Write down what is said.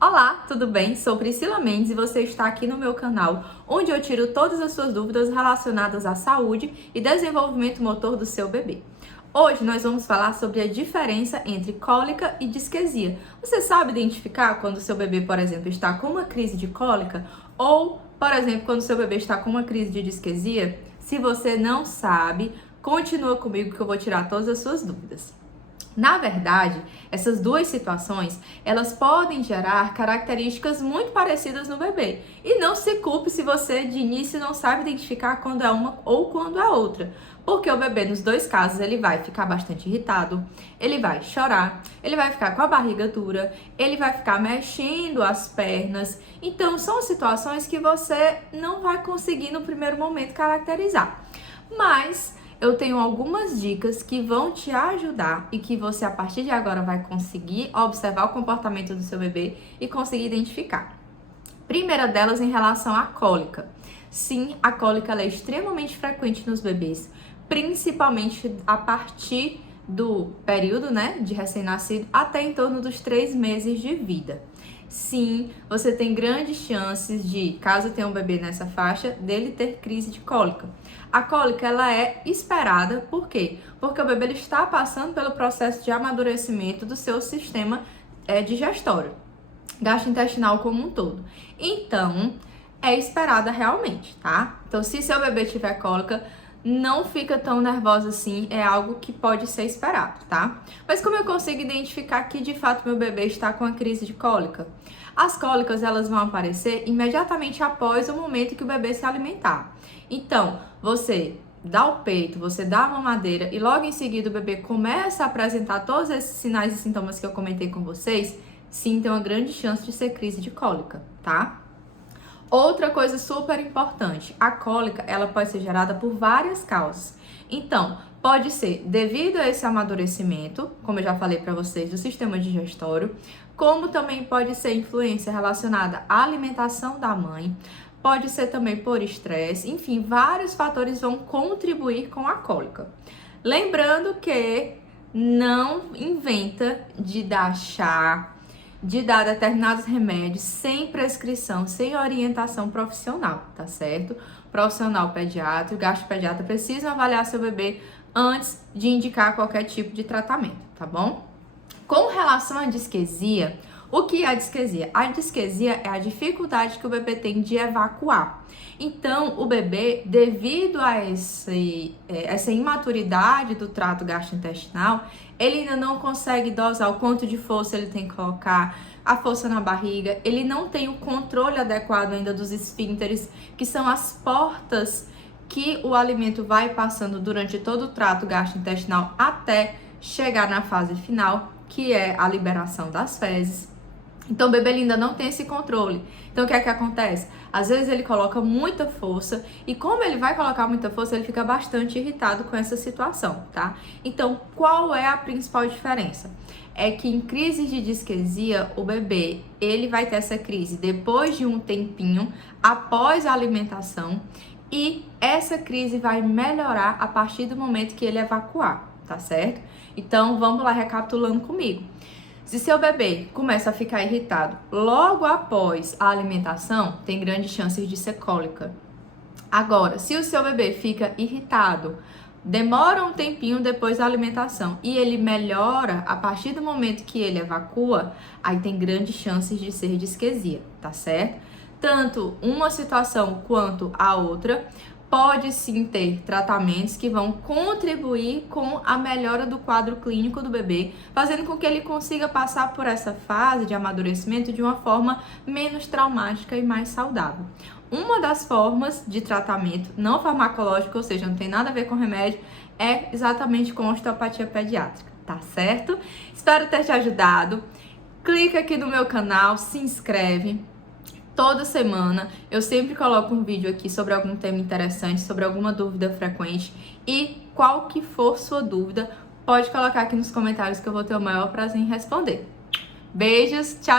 Olá, tudo bem? Sou Priscila Mendes e você está aqui no meu canal, onde eu tiro todas as suas dúvidas relacionadas à saúde e desenvolvimento motor do seu bebê. Hoje nós vamos falar sobre a diferença entre cólica e disquesia. Você sabe identificar quando o seu bebê, por exemplo, está com uma crise de cólica ou, por exemplo, quando o seu bebê está com uma crise de disquesia? Se você não sabe, continua comigo que eu vou tirar todas as suas dúvidas. Na verdade, essas duas situações, elas podem gerar características muito parecidas no bebê. E não se culpe se você de início não sabe identificar quando é uma ou quando é outra. Porque o bebê, nos dois casos, ele vai ficar bastante irritado, ele vai chorar, ele vai ficar com a barriga dura, ele vai ficar mexendo as pernas. Então, são situações que você não vai conseguir no primeiro momento caracterizar. Mas eu tenho algumas dicas que vão te ajudar e que você, a partir de agora, vai conseguir observar o comportamento do seu bebê e conseguir identificar. Primeira delas, em relação à cólica. Sim, a cólica ela é extremamente frequente nos bebês, principalmente a partir do período, de recém-nascido até em torno dos 3 meses de vida. Sim, você tem grandes chances de, caso tenha um bebê nessa faixa, dele ter crise de cólica. A cólica, ela é esperada, por quê? Porque o bebê ele está passando pelo processo de amadurecimento do seu sistema digestório, gastrointestinal como um todo. Então, é esperada realmente, tá? Então, se seu bebê tiver cólica, não fica tão nervosa assim, é algo que pode ser esperado, tá? Mas como eu consigo identificar que de fato meu bebê está com a crise de cólica? As cólicas, elas vão aparecer imediatamente após o momento que o bebê se alimentar. Então, você dá o peito, você dá a mamadeira e logo em seguida o bebê começa a apresentar todos esses sinais e sintomas que eu comentei com vocês, sim, tem uma grande chance de ser crise de cólica, tá? Outra coisa super importante, a cólica, ela pode ser gerada por várias causas. Então, pode ser devido a esse amadurecimento, como eu já falei para vocês, do sistema digestório, como também pode ser influência relacionada à alimentação da mãe, pode ser também por estresse, enfim, vários fatores vão contribuir com a cólica. Lembrando que não inventa de dar chá, de dar determinados remédios sem prescrição, sem orientação profissional, tá certo? Profissional pediatra, gastropediatra precisam avaliar seu bebê antes de indicar qualquer tipo de tratamento, tá bom? Com relação à disquesia, o que é a disquesia? A disquesia é a dificuldade que o bebê tem de evacuar. Então, o bebê, devido a essa imaturidade do trato gastrointestinal, ele ainda não consegue dosar o quanto de força ele tem que colocar, a força na barriga, ele não tem o controle adequado ainda dos esfíncteres, que são as portas que o alimento vai passando durante todo o trato gastrointestinal até chegar na fase final, que é a liberação das fezes. Então, o bebê ainda não tem esse controle. Então, o que é que acontece? Às vezes ele coloca muita força e como ele vai colocar muita força, ele fica bastante irritado com essa situação, tá? Então, qual é a principal diferença? É que em crises de disquesia, o bebê, ele vai ter essa crise depois de um tempinho, após a alimentação, e essa crise vai melhorar a partir do momento que ele evacuar, tá certo? Então, vamos lá recapitulando comigo. Se seu bebê começa a ficar irritado logo após a alimentação, tem grandes chances de ser cólica. Agora, se o seu bebê fica irritado, demora um tempinho depois da alimentação e ele melhora a partir do momento que ele evacua, aí tem grandes chances de ser disquesia, tá certo? Tanto uma situação quanto a outra pode sim ter tratamentos que vão contribuir com a melhora do quadro clínico do bebê, fazendo com que ele consiga passar por essa fase de amadurecimento de uma forma menos traumática e mais saudável. Uma das formas de tratamento não farmacológico, ou seja, não tem nada a ver com remédio, é exatamente com osteopatia pediátrica, tá certo? Espero ter te ajudado. Clica aqui no meu canal, se inscreve. Toda semana eu sempre coloco um vídeo aqui sobre algum tema interessante, sobre alguma dúvida frequente e qual que for sua dúvida, pode colocar aqui nos comentários que eu vou ter o maior prazer em responder. Beijos, tchau!